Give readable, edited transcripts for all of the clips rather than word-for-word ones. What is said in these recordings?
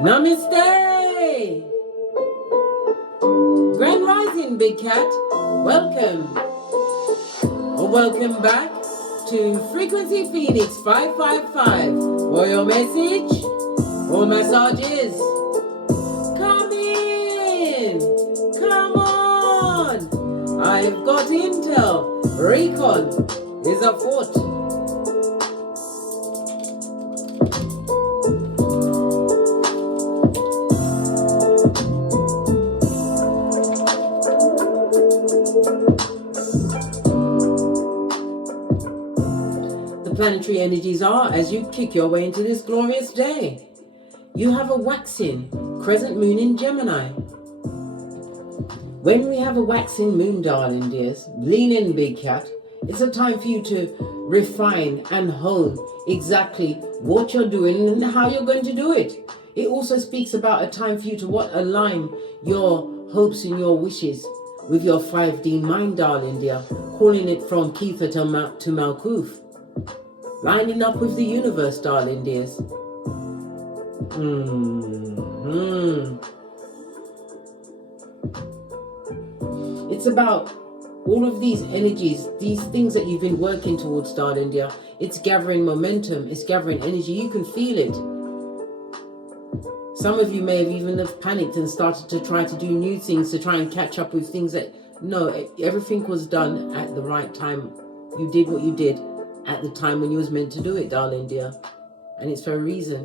Namaste! Grand Rising, Big Cat. Welcome. Or welcome back to Frequency Phoenix 555. For your message or massages. Come in. Come on. I've got intel. Recon is afoot. Planetary energies are as you kick your way into this glorious day. You have a waxing crescent moon in Gemini. When we have a waxing moon, darling dears, lean in, Big Cat. It's a time for you to refine and hone exactly what you're doing and how you're going to do it. It also speaks about a time for you to align your hopes and your wishes with your 5D mind, darling dear, calling it from Kether to Malkuth. Lining up with the universe, darling dears. It's about all of these energies, these things that you've been working towards, darling dear. It's gathering momentum, it's gathering energy. You can feel it. Some of you may have even panicked and started to try to do new things to try and catch up with things that, no, everything was done at the right time. You did what you did at the time when you was meant to do it, darling dear. And it's for a reason.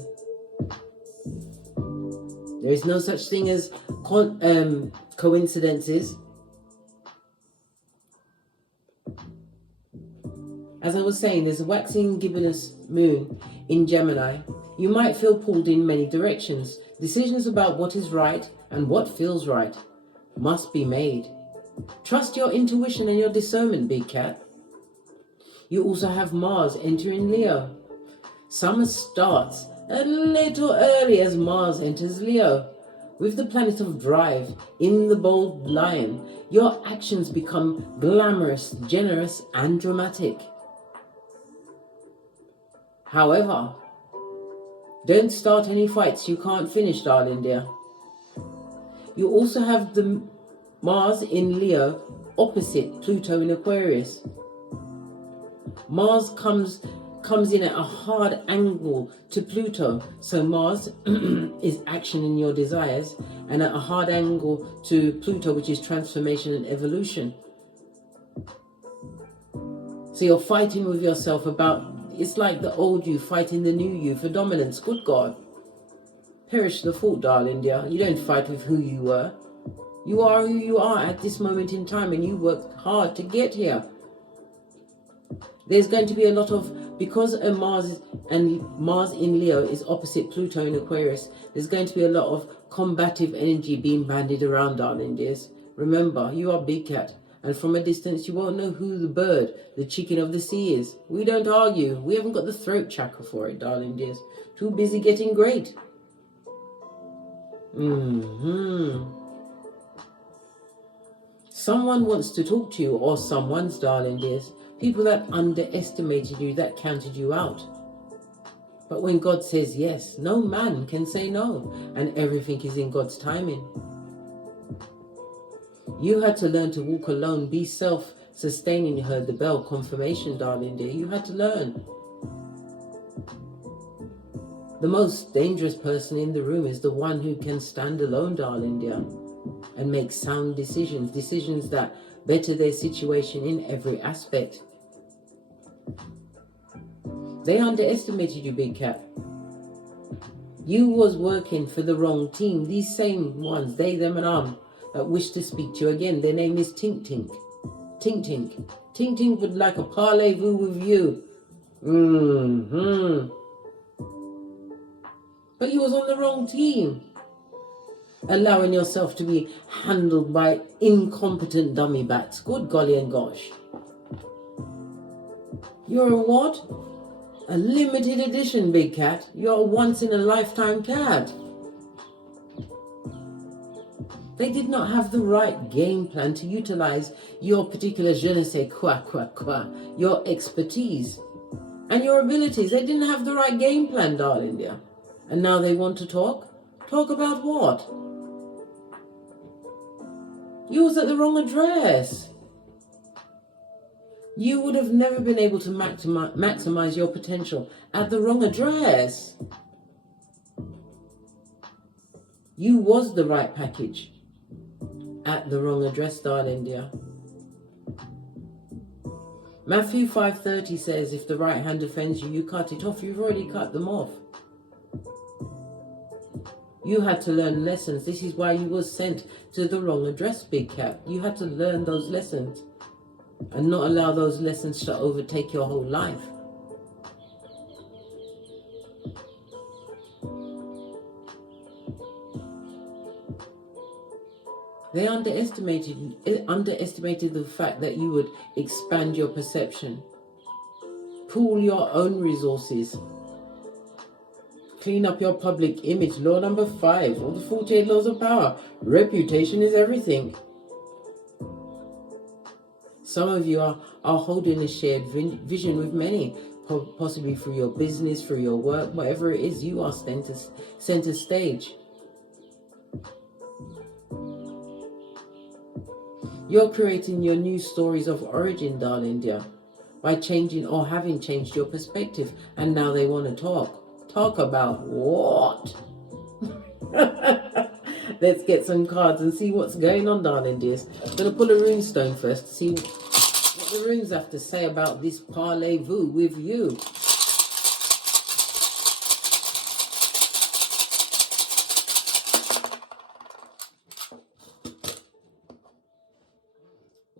There is no such thing as coincidences. As I was saying, there's a waxing gibbous moon in Gemini. You might feel pulled in many directions. Decisions about what is right and what feels right must be made. Trust your intuition and your discernment, Big Cat. You also have Mars entering Leo. Summer starts a little early as Mars enters Leo. With the planet of drive in the bold lion, your actions become glamorous, generous, and dramatic. However, don't start any fights you can't finish, darling dear. You also have the Mars in Leo opposite Pluto in Aquarius. Mars comes in at a hard angle to Pluto. So Mars is action in your desires, and at a hard angle to Pluto, which is transformation and evolution. So you're fighting with yourself about, it's like the old you fighting the new you for dominance. Good God. Perish the thought, darling dear. You don't fight with who you were. You are who you are at this moment in time, and you worked hard to get here. There's going to be a lot of, because Mars in Leo is opposite Pluto in Aquarius, there's going to be a lot of combative energy being bandied around, darling dears. Remember, you are Big Cat, and from a distance you won't know who the bird, the chicken of the sea is. We don't argue. We haven't got the throat chakra for it, darling dears. Too busy getting great. Someone wants to talk to you, or someone's, darling dears. People that underestimated you, that counted you out. But when God says yes, no man can say no. And everything is in God's timing. You had to learn to walk alone, be self-sustaining. You heard the bell, confirmation, darling dear. You had to learn. The most dangerous person in the room is the one who can stand alone, darling dear, and make sound decisions. Decisions that better their situation in every aspect. They underestimated you, Big Cat. You was working for the wrong team. These same ones, they, them, and that wish to speak to you again. Their name is Tink Tink. Tink Tink. Tink Tink would like a parlez-vous with you. But you was on the wrong team. Allowing yourself to be handled by incompetent dummy bats. Good golly and gosh. You're a what? A limited edition, Big Cat. You're a once-in-a-lifetime cat. They did not have the right game plan to utilize your particular je ne sais quoi, your expertise and your abilities. They didn't have the right game plan, darling dear. And now they want to talk? Talk about what? You was at the wrong address. You would have never been able to maximize your potential at the wrong address. You was the right package at the wrong address, darling dear. Matthew 5:30 says, if the right hand offends you, you cut it off. You've already cut them off. You had to learn lessons. This is why you was sent to the wrong address, big cat. You had to learn those lessons and not allow those lessons to overtake your whole life. They underestimated the fact that you would expand your perception, pool your own resources, clean up your public image. Law number 5 of the 48 laws of power. Reputation is everything. Some of you are holding a shared vision with many, possibly through your business, through your work, whatever it is, you are center stage. You're creating your new stories of origin, darling dear, by changing or having changed your perspective. And now they want to talk. Talk about what? Let's get some cards and see what's going on, darling dears. I'm going to pull a rune stone first to see what the runes have to say about this parlez-vous with you.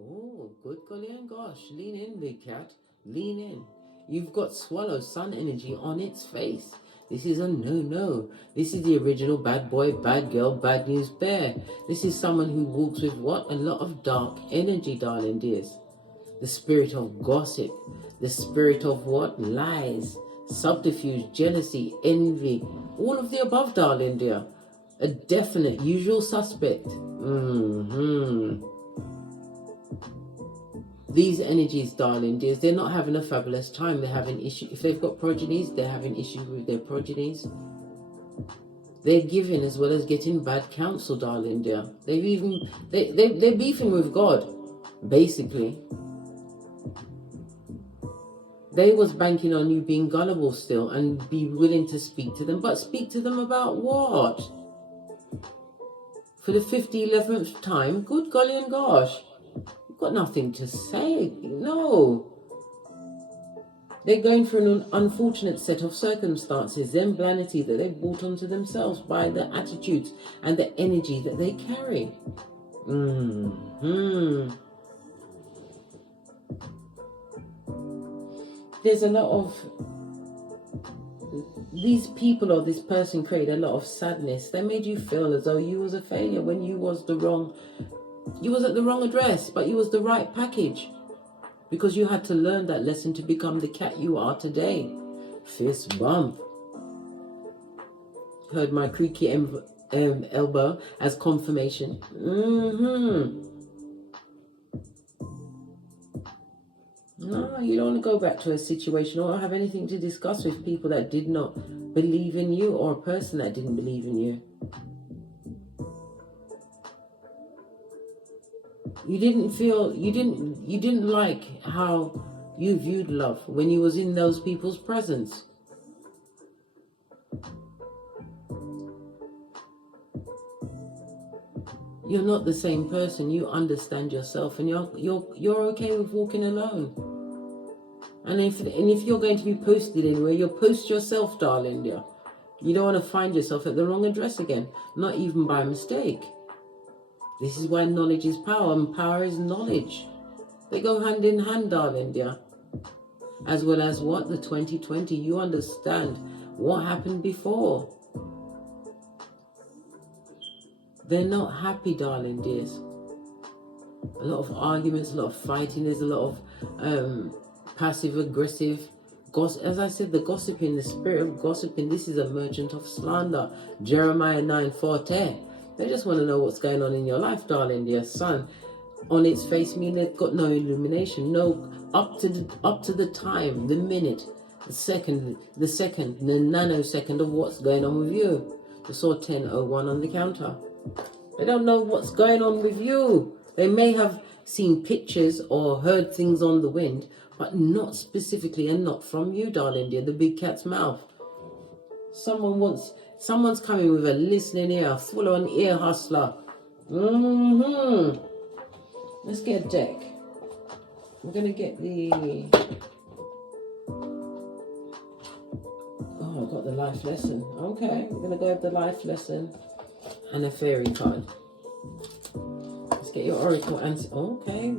Oh, good golly and gosh. Lean in, big cat. Lean in. You've got swallow sun energy on its face. This is a no-no. This is the original bad boy, bad girl, bad news bear. This is someone who walks with what? A lot of dark energy, darling dears. The spirit of gossip. The spirit of what? Lies, subterfuge, jealousy, envy. All of the above, darling dear. A definite usual suspect. These energies, darling dears, they're not having a fabulous time. They're having issues. If they've got progenies, they're having issues with their progenies. They're giving as well as getting bad counsel, darling dear. They're beefing with God, basically. They was banking on you being gullible still and be willing to speak to them. But speak to them about what? For the 11th time? Good golly and gosh. Got nothing to say. No. They're going through an unfortunate set of circumstances, then blandity that they brought onto themselves by the attitudes and the energy that they carry. There's a lot of these people or this person created a lot of sadness. They made you feel as though you was a failure when you was at the wrong address, but you was the right package, because you had to learn that lesson to become the cat you are today. Fist bump. Heard my creaky elbow as confirmation. No, you don't want to go back to a situation or have anything to discuss with people that did not believe in you, or a person that didn't believe in you. You didn't like how you viewed love when you was in those people's presence. You're not the same person. You understand yourself, and you're okay with walking alone. And if you're going to be posted anywhere, you'll post yourself, darling dear. You don't want to find yourself at the wrong address again, not even by mistake. This is why knowledge is power, and power is knowledge. They go hand in hand, darling dear. As well as what? The 2020. You understand what happened before. They're not happy, darling dears. A lot of arguments, a lot of fighting. There's a lot of passive-aggressive gossip. As I said, the gossiping, the spirit of gossiping. This is a merchant of slander. Jeremiah 9:4. They just want to know what's going on in your life, darling dear. Sun on its face mean they've got no illumination, no up to the time, the minute, the second, the nanosecond of what's going on with you. I saw 1001 on the counter. They don't know what's going on with you. They may have seen pictures or heard things on the wind, but not specifically, and not from you, darling dear, the big cat's mouth. Someone's coming with a listening ear, full on ear hustler. Let's get a deck. We're going to get the... Oh, I've got the life lesson. Okay, we're going to go with the life lesson and a fairy card. Let's get your oracle answer. Okay,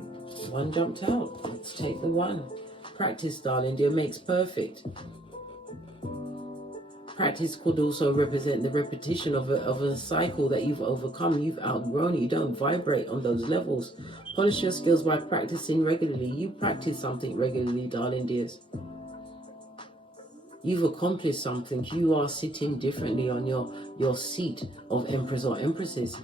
one jumped out. Let's take the one. Practice, darling dear, makes perfect. Practice could also represent the repetition of a cycle that you've overcome. You've outgrown it. You don't vibrate on those levels. Polish your skills by practicing regularly. You practice something regularly, darling dears. You've accomplished something. You are sitting differently on your seat of emperors or empresses.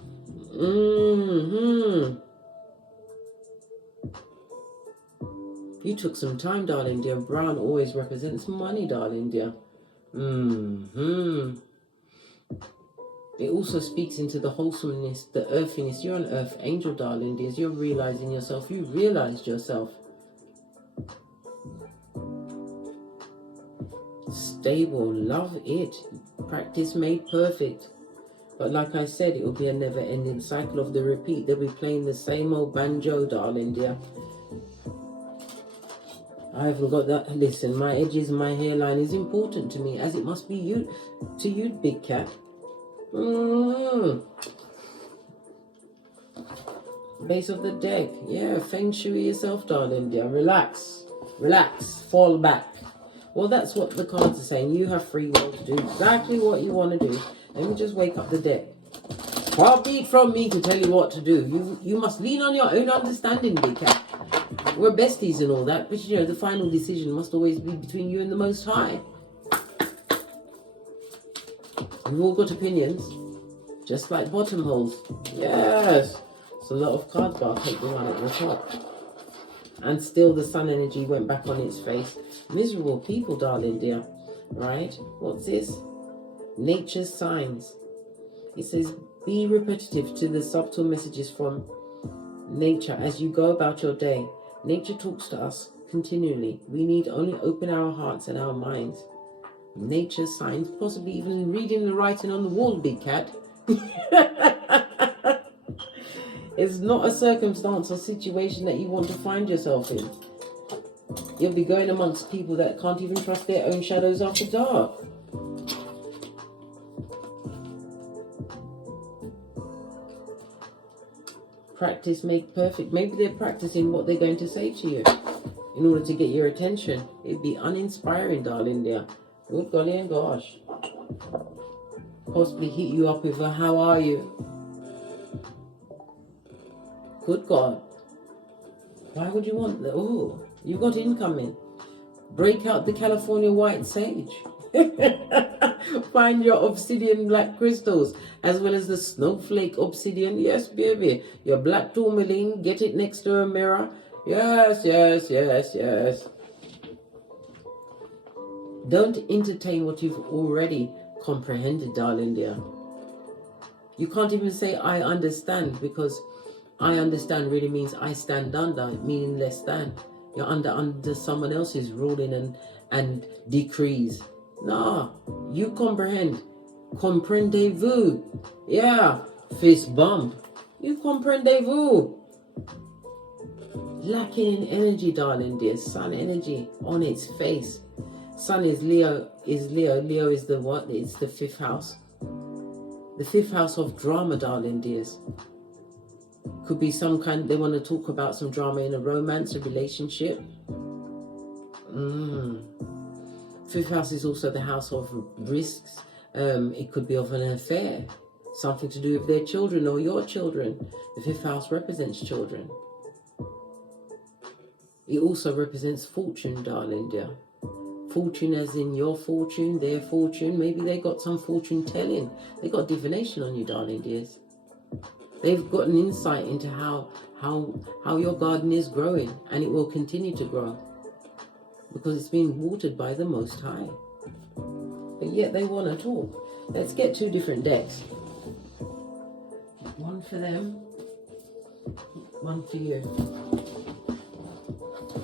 You took some time, darling dear. Brown always represents money, darling dear. It also speaks into the wholesomeness, the earthiness. You're an earth angel, darling dears. You're realizing yourself. You realized yourself. Stable, love it. Practice made perfect. But like I said, it will be a never-ending cycle of the repeat. They'll be playing the same old banjo, darling dear. I haven't got that. Listen, my edges, my hairline is important to me, as it must be you, to you, big cat. Base of the deck. Yeah, feng shui yourself, darling dear. Relax. Relax. Fall back. Well, that's what the cards are saying. You have free will to do exactly what you want to do. Let me just wake up the deck. Far be it from me to tell you what to do. You must lean on your own understanding, big cat. We're besties and all that, but you know, the final decision must always be between you and the Most High. We've all got opinions, just like bottom holes. Yes, it's a lot of cards, but I'll take the one at the top. And still the sun energy went back on its face. Miserable people, darling dear. Right? What's this? Nature's signs. It says, be repetitive to the subtle messages from nature as you go about your day. Nature talks to us continually. We need only open our hearts and our minds. Nature's signs, possibly even reading the writing on the wall, big cat. It's not a circumstance or situation that you want to find yourself in. You'll be going amongst people that can't even trust their own shadows after dark. Practice make perfect. Maybe they're practicing what they're going to say to you in order to get your attention. It'd be uninspiring, darling dear. Good golly and gosh. Possibly hit you up with a how are you? Good God. Why would you want that? Oh, you've got incoming. Break out the California white sage. Find your obsidian black crystals as well as the snowflake obsidian. Yes, baby. Your black tourmaline. Get it next to a mirror. Yes, yes, yes, yes. Don't entertain what you've already comprehended, darling dear. You can't even say I understand, because I understand really means I stand under, meaning less than. You're under someone else's ruling and decrees. Nah, you comprehend. Comprendez-vous? Yeah, fist bump. You comprendez-vous? Lacking in energy, darling dear. Sun energy on its face. Sun is Leo. Leo is the what? It's the 5th house. The 5th house of drama, darling dears. Could be some kind, they want to talk about some drama in a romance, a relationship. 5th house is also the house of risks. It could be of an affair. Something to do with their children or your children. The 5th house represents children. It also represents fortune, darling dear. Fortune as in your fortune, their fortune. Maybe they got some fortune telling. They got divination on you, darling dears. They've got an insight into how your garden is growing, and it will continue to grow because it's being watered by the Most High. But yet they want to talk. Let's get 2 different decks. One for them, one for you.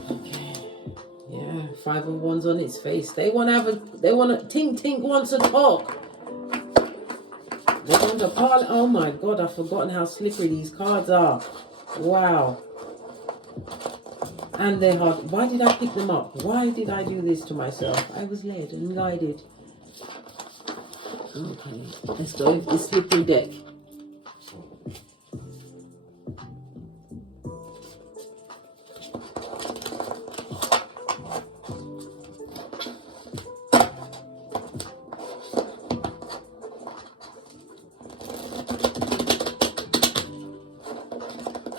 Okay. Yeah, 5 of Wands on its face. They want to Tink Tink wants to talk. They want to parley. Oh my God, I've forgotten how slippery these cards are. Wow. And they're hard. Why did I pick them up? Why did I do this to myself? I was led and guided. Okay, let's go with the slippery deck.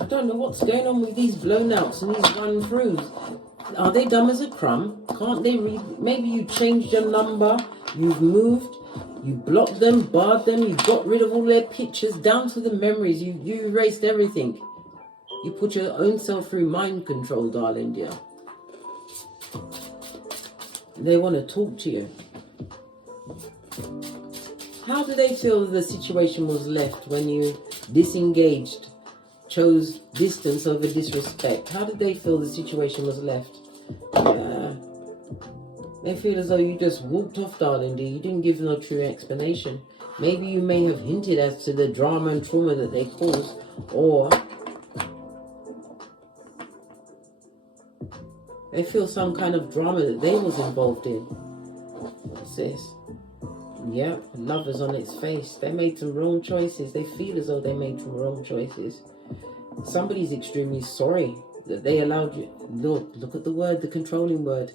I don't know what's going on with these blown outs and these run throughs. Are they dumb as a crumb? Can't they read? Maybe you changed your number, you've moved, you blocked them, barred them, you got rid of all their pictures, down to the memories, you erased everything. You put your own self through mind control, darling dear. They want to talk to you. How do they feel the situation was left when you disengaged, chose distance over disrespect? How did they feel the situation was left? They feel as though you just walked off, darling dear. You didn't give them a true explanation. Maybe you may have hinted as to the drama and trauma that they caused, or they feel some kind of drama that they was involved in. What's this? Yep, Lovers on its face. They made some wrong choices. They feel as though they made some wrong choices. Somebody's extremely sorry that they allowed you. Look at the word, the controlling word.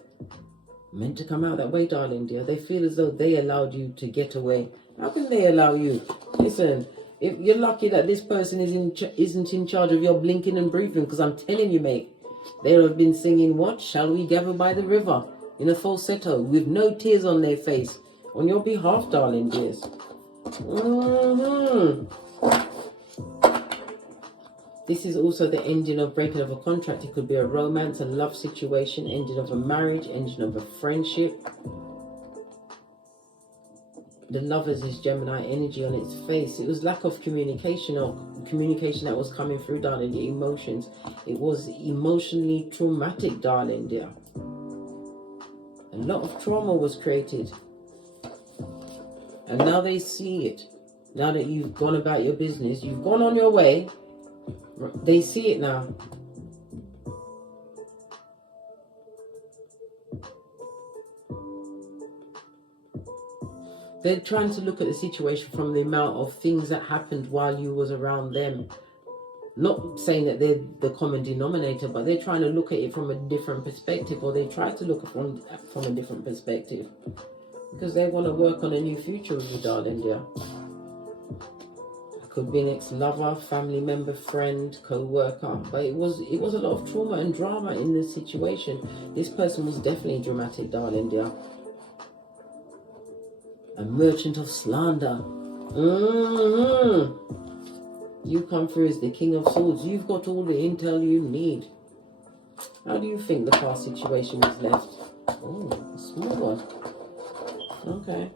Meant to come out that way, darling dear. They feel as though they allowed you to get away. How can they allow you? Listen, if you're lucky that this person isn't in charge of your blinking and breathing, because I'm telling you, mate, they have been singing, what? Shall we gather by the river? In a falsetto, with no tears on their face. On your behalf, darling dears. This is also the ending of breaking of a contract. It could be a romance, a love situation, ending of a marriage, ending of a friendship. The Lovers is Gemini energy on its face. It was lack of communication, or communication that was coming through, darling dear. Emotions. It was emotionally traumatic, darling dear. A lot of trauma was created. And now they see it. Now that you've gone about your business, you've gone on your way, they see it now. They're trying to look at the situation from the amount of things that happened while you was around them. Not saying that they're the common denominator, but they're trying to look at it from a different perspective, or they try to look from a different perspective. Because they want to work on a new future with you, darling dear. It could be an ex-lover, family member, friend, co-worker. But it was a lot of trauma and drama in this situation. This person was definitely dramatic, darling dear. A merchant of slander. You come through as the King of Swords. You've got all the intel you need. How do you think the past situation was left? Oh, a small one. Okay.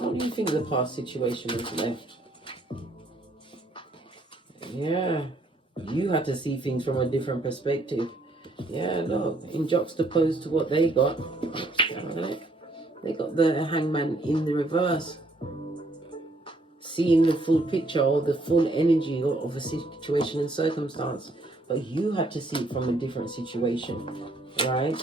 How do you think the past situation was left? Yeah. You had to see things from a different perspective. Yeah, look, in juxtaposed to what they got. They got the Hangman in the reverse. Seeing the full picture or the full energy of a situation and circumstance. But you had to see it from a different situation, right?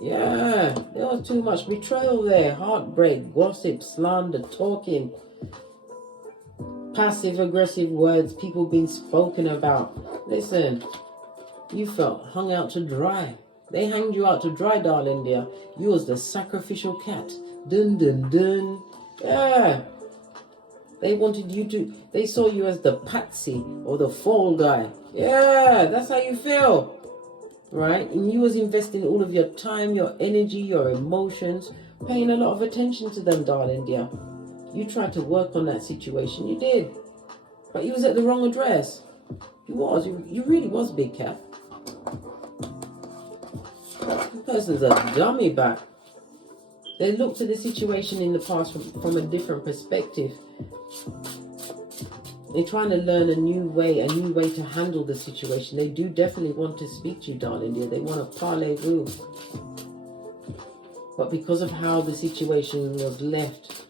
Yeah, there was too much betrayal there. Heartbreak, gossip, slander, talking. Passive-aggressive words, people being spoken about. Listen, you felt hung out to dry. They hanged you out to dry, darling dear. You was the sacrificial cat. Dun, dun, dun. Yeah. They wanted you to, they saw you as the patsy or the fall guy. Yeah, that's how you feel. Right? And you was investing all of your time, your energy, your emotions, paying a lot of attention to them, darling dear. You tried to work on that situation. You did. But you was at the wrong address. You was. You really was, big cat. The person's a dummy back. They looked at the situation in the past from a different perspective. They're trying to learn a new way to handle the situation. They do definitely want to speak to you, darling dear. They want to parlez-vous. But because of how the situation was left,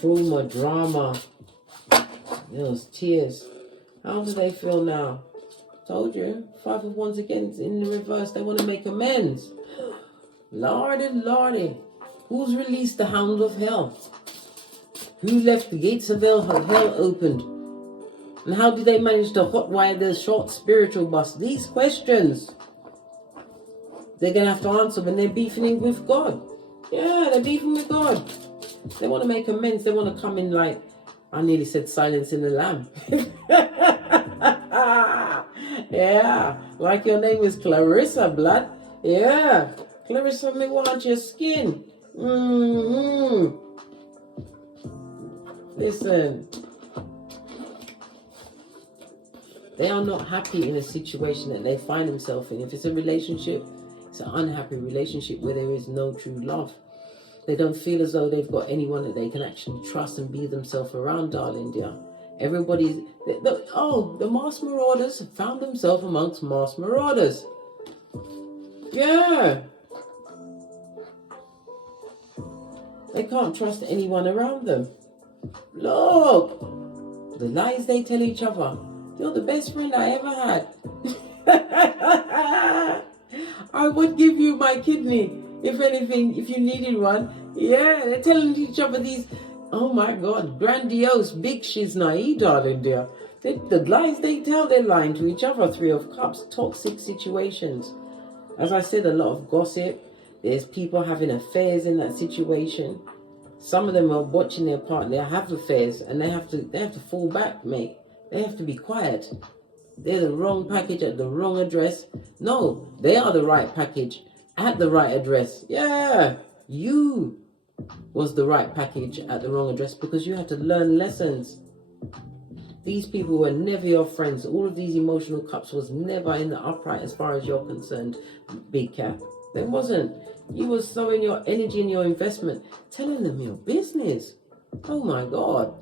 trauma, drama, those tears, how do they feel now? Told you, 5 of Wands again in the reverse. They want to make amends. Lordy, Lordy. Who's released the hound of hell? Who left the gates of hell opened? And how did they manage to hotwire their short spiritual bus? These questions they're going to have to answer when they're beefing with God. Yeah, they're beefing with God. They want to make amends. They want to come in like, I nearly said Silence in the Lamb. Yeah, like your name is Clarissa, blood. Yeah, Clarissa, me want your skin. Listen, they are not happy in a situation that they find themselves in. If it's a relationship, it's an unhappy relationship where there is no true love. They don't feel as though they've got anyone that they can actually trust and be themselves around, darling dear. Everybody's, the mass marauders found themselves amongst mass marauders. Yeah. They can't trust anyone around them. Look, the lies they tell each other. You're the best friend I ever had. I would give you my kidney, if anything, if you needed one. Yeah, they're telling each other these, oh my God, grandiose, big shiznai, darling dear. The lies they tell, they're lying to each other. 3 of Cups, toxic situations. As I said, a lot of gossip. There's people having affairs in that situation. Some of them are watching their partner have affairs, and they have to fall back, mate. They have to be quiet. They're the wrong package at the wrong address. No, they are the right package at the right address. Yeah, you was the right package at the wrong address because you had to learn lessons. These people were never your friends. All of these emotional cups was never in the upright as far as you're concerned, big cat. There wasn't. You were sowing your energy and your investment, telling them your business. Oh my God.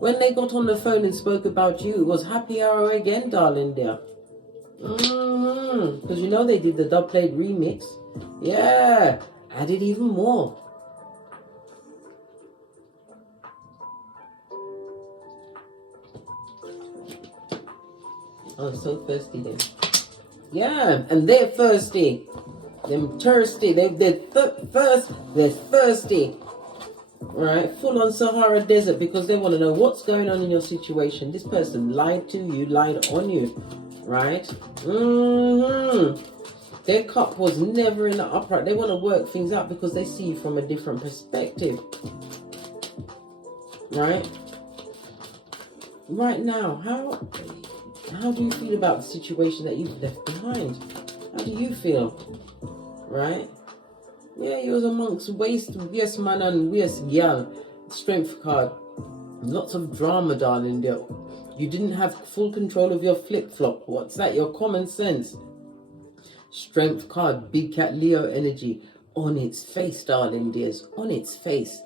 When they got on the phone and spoke about you, it was happy hour again, darling dear. Because you know they did the dub plate remix. Yeah, added even more. Oh, so thirsty then. Yeah, and they're thirsty. Them thirsty. They're thirsty. Alright, full on Sahara Desert because they want to know what's going on in your situation. This person lied to you, lied on you. Right? Their cup was never in the upright. They want to work things out because they see you from a different perspective. Right? Right now, how do you feel about the situation that you've left behind? How do you feel? Right? Yeah, you was amongst waste, yes man and waste gal. Strength card. Lots of drama, darling. You didn't have full control of your flip-flop. What's that? Your common sense. Strength card. Big cat Leo energy. On its face, darling dears. On its face.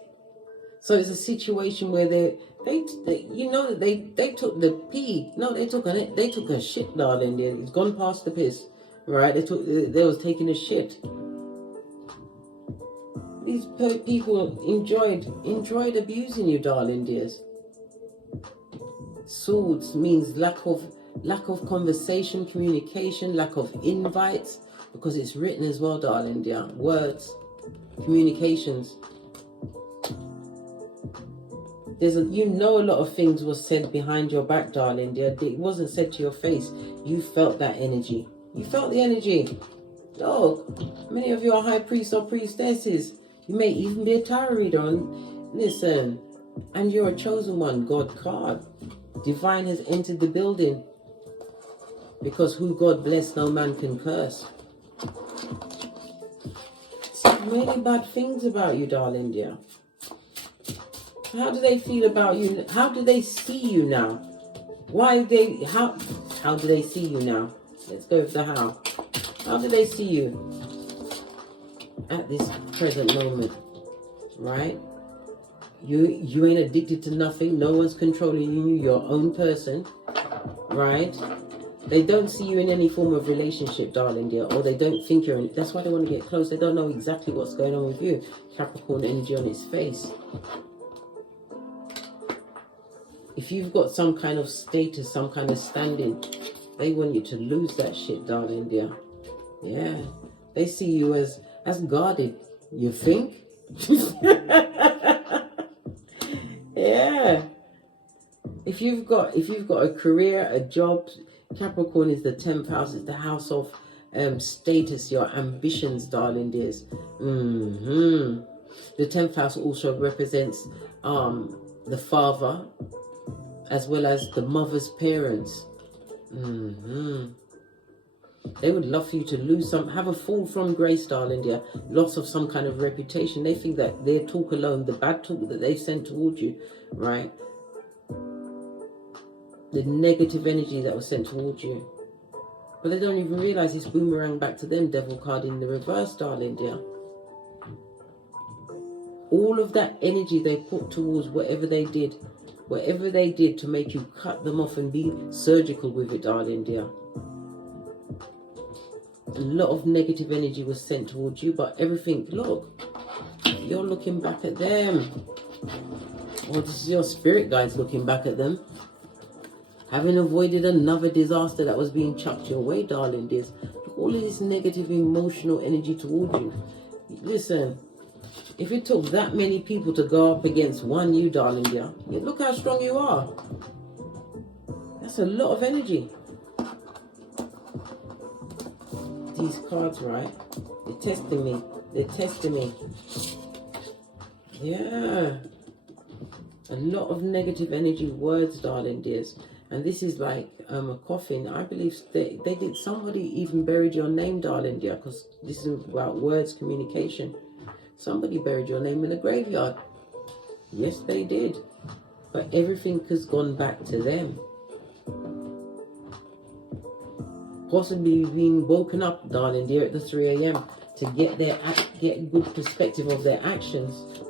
So it's a situation where they you know that they took the pee. No, they took a shit, darling dear. It's gone past the piss. Right? They was taking a shit. These people enjoyed abusing you, darling dears. Swords means lack of conversation, communication, lack of invites, because it's written as well, darling dear. Words, communications. You know a lot of things was said behind your back, darling dear. It wasn't said to your face. You felt that energy. You felt the energy. Look, many of you are high priests or priestesses. You may even be a tarot reader. And listen, and you're a chosen one, God card. Divine has entered the building. Because who God bless, no man can curse. Some really bad things about you, darling dear. How do they feel about you? How do they see you now? How do they see you now? Let's go with the how. How do they see you at this present moment, right? You ain't addicted to nothing. No one's controlling you. You're your own person, right? They don't see you in any form of relationship, darling dear, or they don't think you're in. That's why they want to get close. They don't know exactly what's going on with you. Capricorn energy on its face. If you've got some kind of status, some kind of standing, they want you to lose that shit, darling dear. Yeah. They see you as guarded. You think? Yeah. If you've got a career, a job, Capricorn is the 10th house, it's the house of status, your ambitions, darling dears. The 10th house also represents the father as well as the mother's parents. They would love for you to lose have a fall from grace, darling dear. Loss of some kind of reputation. They think that their talk alone, the bad talk that they sent towards you, right? The negative energy that was sent towards you. But they don't even realize it's boomerang back to them, devil card in the reverse, darling dear. All of that energy they put towards whatever they did to make you cut them off and be surgical with it, darling dear. A lot of negative energy was sent towards you, but everything, look, you're looking back at them. Or this is your spirit guides looking back at them. Having avoided another disaster that was being chucked your way, darling dears. All of this negative emotional energy towards you. Listen, if it took that many people to go up against one you, darling dear, look how strong you are. That's a lot of energy. These cards, right? They're testing me. They're testing me. Yeah. A lot of negative energy words, darling dears. And this is like a coffin. I believe they did. Somebody even buried your name, darling dear, because this is about words, communication. Somebody buried your name in a graveyard. Yes, they did. But everything has gone back to them. Possibly being woken up, darling dear, at the 3 a.m. to get a good perspective of their actions.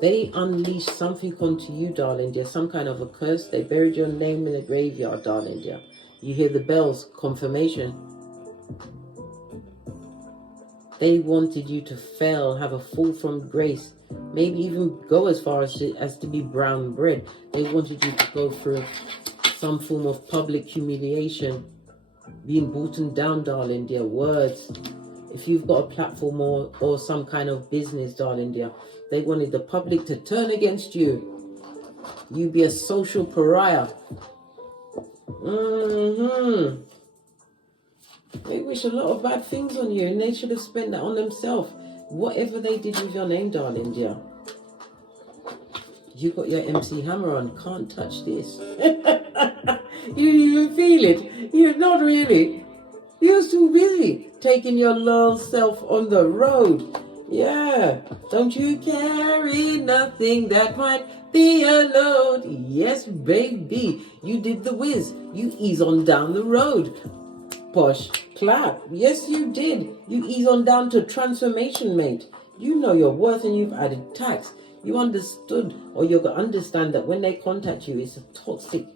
They unleashed something onto you, darling dear, some kind of a curse. They buried your name in a graveyard, darling dear. You hear the bells, confirmation. They wanted you to fail, have a fall from grace, maybe even go as far as to be brown bread. They wanted you to go through some form of public humiliation, being beaten down, darling dear. Words. If you've got a platform or some kind of business, darling dear, they wanted the public to turn against you. You be a social pariah. They wish a lot of bad things on you, and they should have spent that on themselves. Whatever they did with your name, darling dear. You got your MC Hammer on. Can't touch this. You feel it? You're not really. You're too busy taking your little self on the road. Yeah. Don't you carry nothing that might be a load. Yes, baby. You did the whiz. You ease on down the road. Posh. Clap. Yes, you did. You ease on down to transformation, mate. You know your worth and you've added tax. You understood, or you're going to understand that when they contact you, it's a toxic,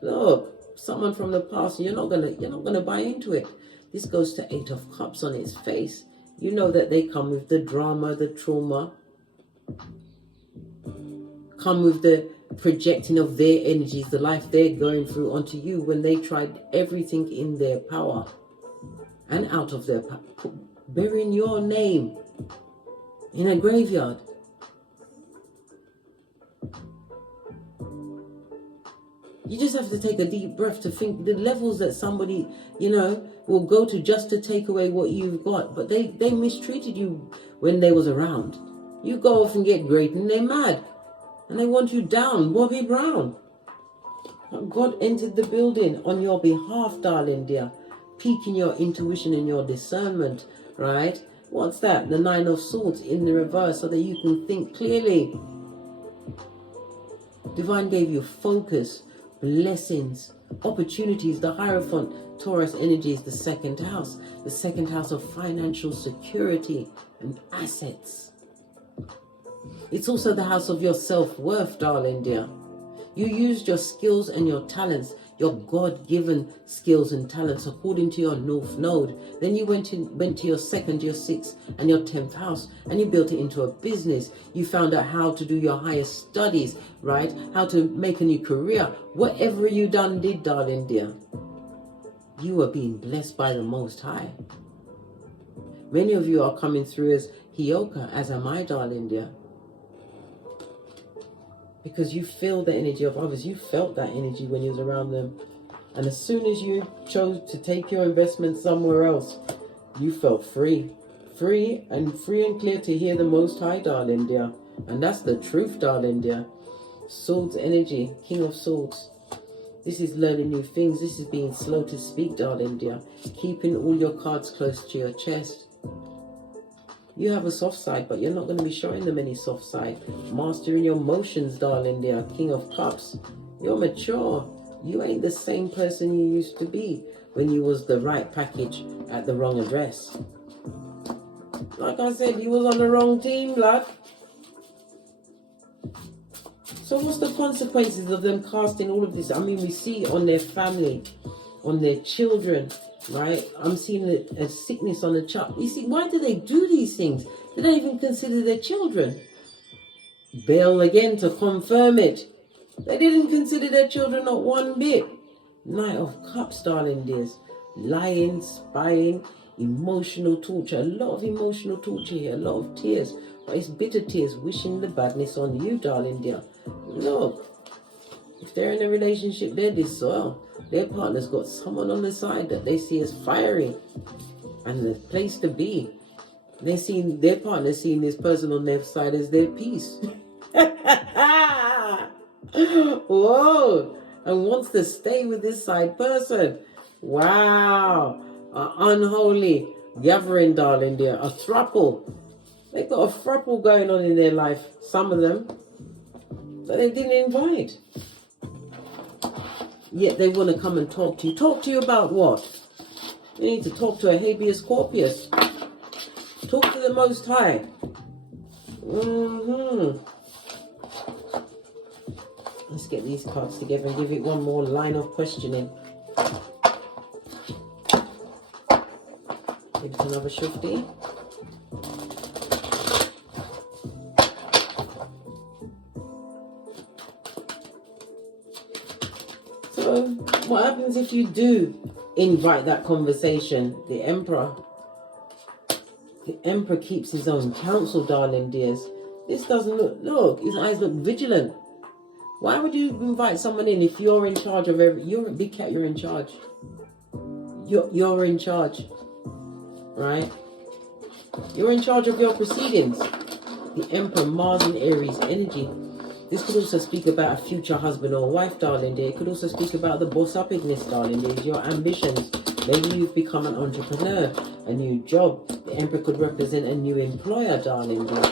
look, someone from the past. You're not gonna buy into it. This goes to 8 of Cups on its face. You know that they come with the drama, the trauma, come with the projecting of their energies, the life they're going through onto you when they tried everything in their power and out of their power, burying your name in a graveyard. You just have to take a deep breath to think the levels that somebody, will go to just to take away what you've got. But they mistreated you when they was around. You go off and get great and they're mad. And they want you down, Bobby Brown. God entered the building on your behalf, darling dear. Piquing your intuition and your discernment, right? What's that? The 9 of Swords in the reverse so that you can think clearly. Divine gave you focus, blessings, Opportunities, the Hierophant Taurus energy is the second house. The second house of financial security and assets. It's also the house of your self-worth, darling dear. You used your skills and your talents, your God-given skills and talents according to your North Node. Then you went to your second, your sixth, and your 10th house, and you built it into a business. You found out how to do your higher studies, right? How to make a new career. Whatever you did, darling dear, you were being blessed by the Most High. Many of you are coming through as HEYOKA, as am I, darling dear. Because you feel the energy of others. You felt that energy when you was around them. And as soon as you chose to take your investment somewhere else, you felt free. Free and clear to hear the Most High, darling dear. And that's the truth, darling dear. Swords energy, King of Swords. This is learning new things. This is being slow to speak, darling dear. Keeping all your cards close to your chest. You have a soft side, but you're not going to be showing them any soft side. Mastering your emotions, darling dear. King of Cups. You're mature. You ain't the same person you used to be when you was the right package at the wrong address. Like I said, you was on the wrong team, blood. So what's the consequences of them casting all of this? I mean, we see on their family, on their children, right? I'm seeing a sickness on the child. You see, why do they do these things? They don't even consider their children. Bail again to confirm it. They didn't consider their children not one bit. Knight of Cups, darling dears. Lying, spying, emotional torture. A lot of emotional torture here, a lot of tears. But it's bitter tears, wishing the badness on you, darling dear. Look, if they're in a relationship, they're disloyal. Their partner's got someone on the side that they see as fiery and the place to be. They see their partner seeing this person on their side as their peace. Whoa! And wants to stay with this side person. Wow! Unholy gathering, darling dear. A throuple. They've got a throuple going on in their life. Some of them that they didn't invite. Yet they want to come and talk to you. Talk to you about what? You need to talk to a habeas corpus. Talk to the Most High. Let's get these cards together and give it one more line of questioning. Give it another shifty. So, what happens if you do invite that conversation? The Emperor. The Emperor keeps his own counsel, darling dears. This doesn't look, his eyes look vigilant. Why would you invite someone in if you're in charge of you're a big cat, you're in charge. You're in charge, right? You're in charge of your proceedings. The Emperor, Mars and Aries energy. This could also speak about a future husband or wife, darling dear. It could also speak about the boss-uppiness, darling dear, your ambitions. Maybe you've become an entrepreneur, a new job. The Emperor could represent a new employer, darling dear.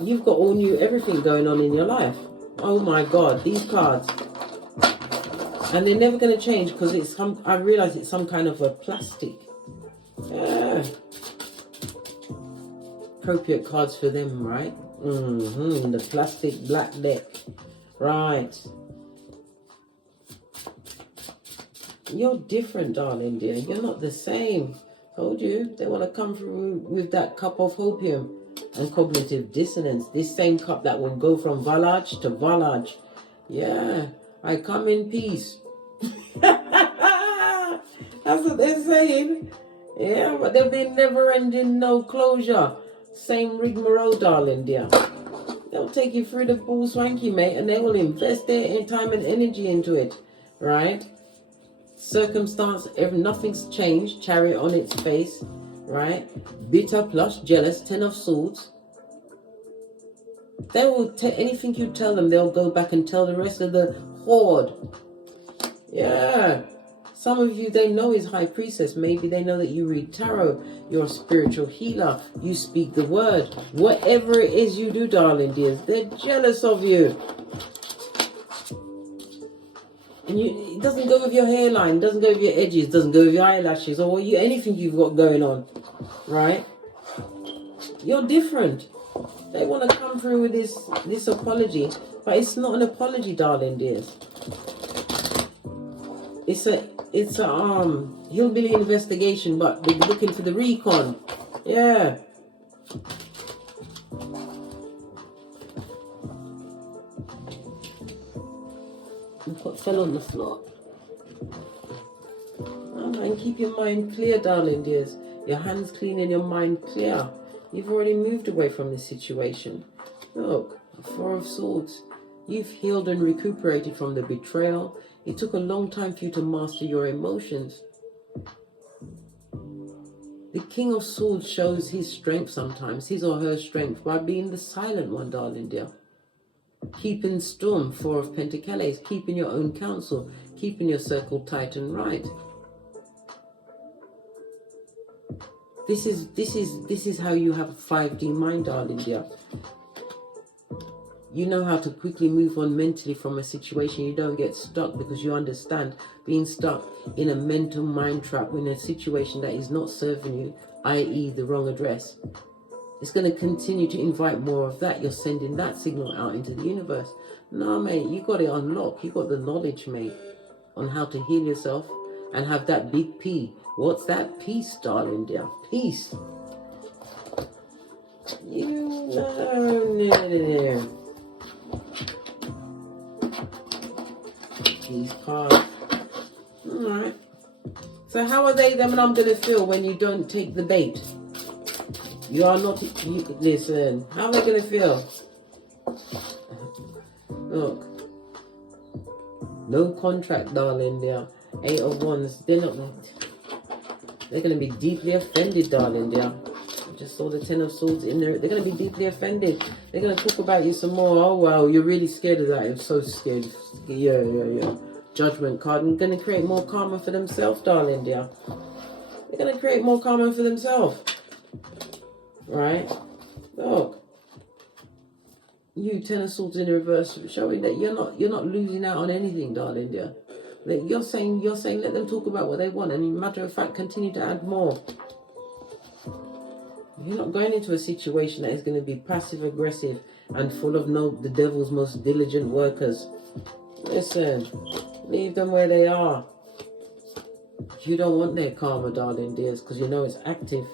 You've got all new everything going on in your life. Oh my God, these cards. And they're never going to change because it's I realize it's some kind of a plastic. Appropriate cards for them, right? The plastic black deck. Right. You're different, darling dear. You're not the same. Told you. They want to come through with that cup of hopium and cognitive dissonance. This same cup that will go from Valaj to Valaj. Yeah. I come in peace. That's what they're saying. Yeah, but there'll be never-ending no closure. Same rigmarole, darling dear. They'll take you through the bull swanky, mate, and they will invest their time and energy into it, right? Circumstance, nothing's changed. Chariot on its face, right? Bitter plus jealous, 10 of swords. They will anything you tell them, they'll go back and tell the rest of the horde. Yeah. Some of you, they know is High Priestess. Maybe they know that you read tarot. You're a spiritual healer. You speak the word. Whatever it is you do, darling dears, they're jealous of you. And it doesn't go with your hairline, doesn't go with your edges, doesn't go with your eyelashes, or anything you've got going on, right? You're different. They want to come through with this apology, but it's not an apology, darling dears. It's a hillbilly investigation, but they're looking for the recon. Yeah. Look what fell on the floor. Oh man, keep your mind clear, darling dears. Your hands clean and your mind clear. You've already moved away from this situation. Look, 4 of Swords. You've healed and recuperated from the betrayal. It took a long time for you to master your emotions. The King of Swords shows his strength sometimes, his or her strength, by being the silent one, darling dear. Keeping storm, 4 of Pentacles, keeping your own counsel, keeping your circle tight and right. This is how you have a 5D mind, darling dear. You know how to quickly move on mentally from a situation. You don't get stuck because you understand being stuck in a mental mind trap in a situation that is not serving you, i.e. the wrong address. It's going to continue to invite more of that. You're sending that signal out into the universe. No, mate, you got it unlocked. You got the knowledge, mate, on how to heal yourself and have that big P. What's that? Peace, darling dear. Peace. No. These cards. Alright. So how are they them and I'm going to feel when you don't take the bait? You are not... listen. How are they going to feel? Look. No contract, darling. Dear. 8 of Wands. They're not... They're going to be deeply offended, darling. Dear. I just saw the 10 of Swords in there. They're going to be deeply offended. They're going to talk about you some more. Oh, wow. You're really scared of that. I'm so scared. Yeah. Judgment card. And going to create more karma for themselves, darling, dear. They're going to create more karma for themselves. Right? Look. You, 10 of Swords in reverse, showing that you're not losing out on anything, darling, dear. You're saying let them talk about what they want, and matter of fact, continue to add more. You're not going into a situation that is going to be passive aggressive and full of the devil's most diligent workers. Listen, leave them where they are. You don't want their karma, darling dears, because you know it's active.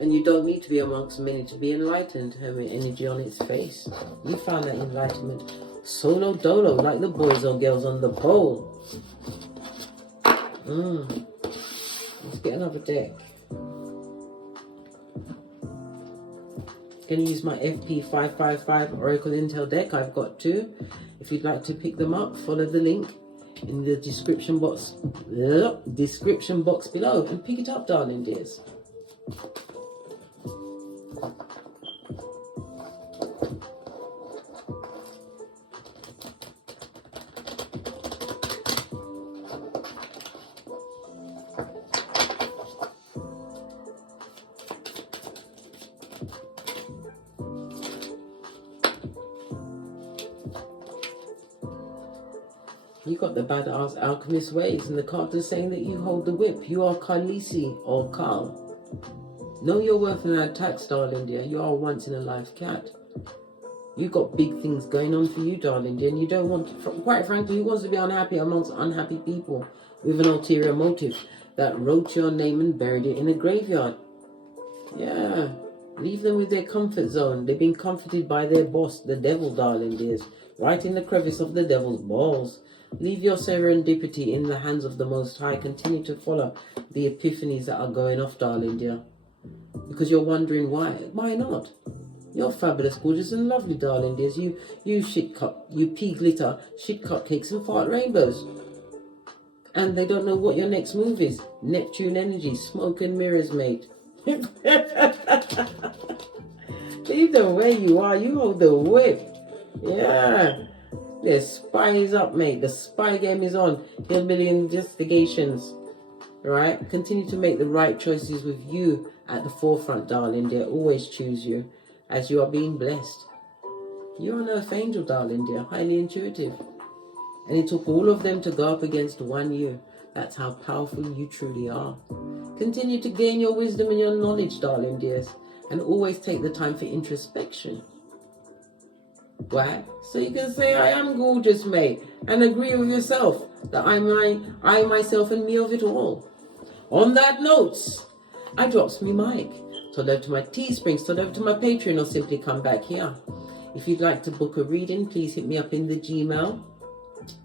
And you don't need to be amongst many to be enlightened. Hermit energy on its face. You found that enlightenment. Solo dolo, like the boys or girls on the pole. Let's get another deck. Going to use my FP555 Oracle Intel deck. I've got 2. If you'd like to pick them up, follow the link in the description box below and pick it up, darling dears. You got the badass alchemist ways, and the card is saying that you hold the whip. You are Khaleesi or Khal. Know your worth and add tax, darling dear. You are a once in a life cat. You got big things going on for you, darling dear, and you don't want to, quite frankly, who wants to be unhappy amongst unhappy people with an ulterior motive that wrote your name and buried it in a graveyard? Yeah. Leave them with their comfort zone. They've been comforted by their boss, the devil, darling dears, right in the crevice of the devil's balls. Leave your serendipity in the hands of the Most High. Continue to follow the epiphanies that are going off, darling dear. Because you're wondering why. Why not? You're fabulous, gorgeous and lovely, darling dears. You pea glitter, shit cupcakes and fart rainbows. And they don't know what your next move is. Neptune energy, smoke and mirrors, mate. Leave them where you are. You hold the whip. Yeah. The spy is up, mate. The spy game is on. Hillbilly investigations. Right? Continue to make the right choices with you at the forefront, darling dear. Always choose you as you are being blessed. You're an earth angel, darling dear. Highly intuitive. And it took all of them to go up against one you. That's how powerful you truly are. Continue to gain your wisdom and your knowledge, darling dears. And always take the time for introspection. Why? So you can say, I am gorgeous, mate. And agree with yourself that I, myself, and me of it all. On that note, I drops me mic. Turn over to my Teesprings, turn over to my Patreon, or simply come back here. If you'd like to book a reading, please hit me up in the Gmail.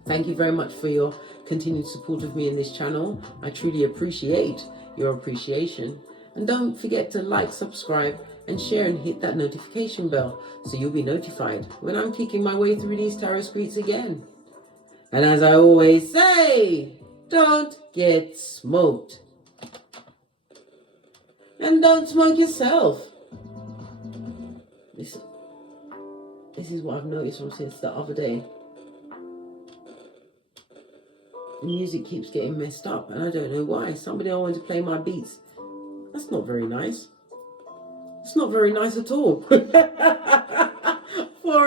Thank you very much for your continued support of me in this channel. I truly appreciate your appreciation. And don't forget to like, subscribe, and share, and hit that notification bell so you'll be notified when I'm kicking my way through these tarot streets again. And as I always say, don't get smoked. And don't smoke yourself. This is what I've noticed from since the other day. The music keeps getting messed up, and I don't know why. Somebody don't want to play my beats. That's not very nice. It's not very nice at all. 4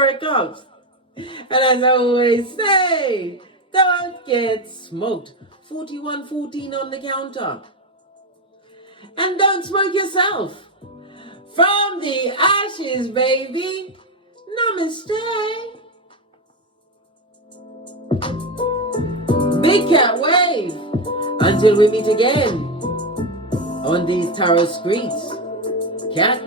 of Cups. And as I always say, don't get smoked. 4114 on the counter. And don't smoke yourself. From the ashes, baby. Namaste. Big cat wave. Until we meet again on these tarot streets. Cat.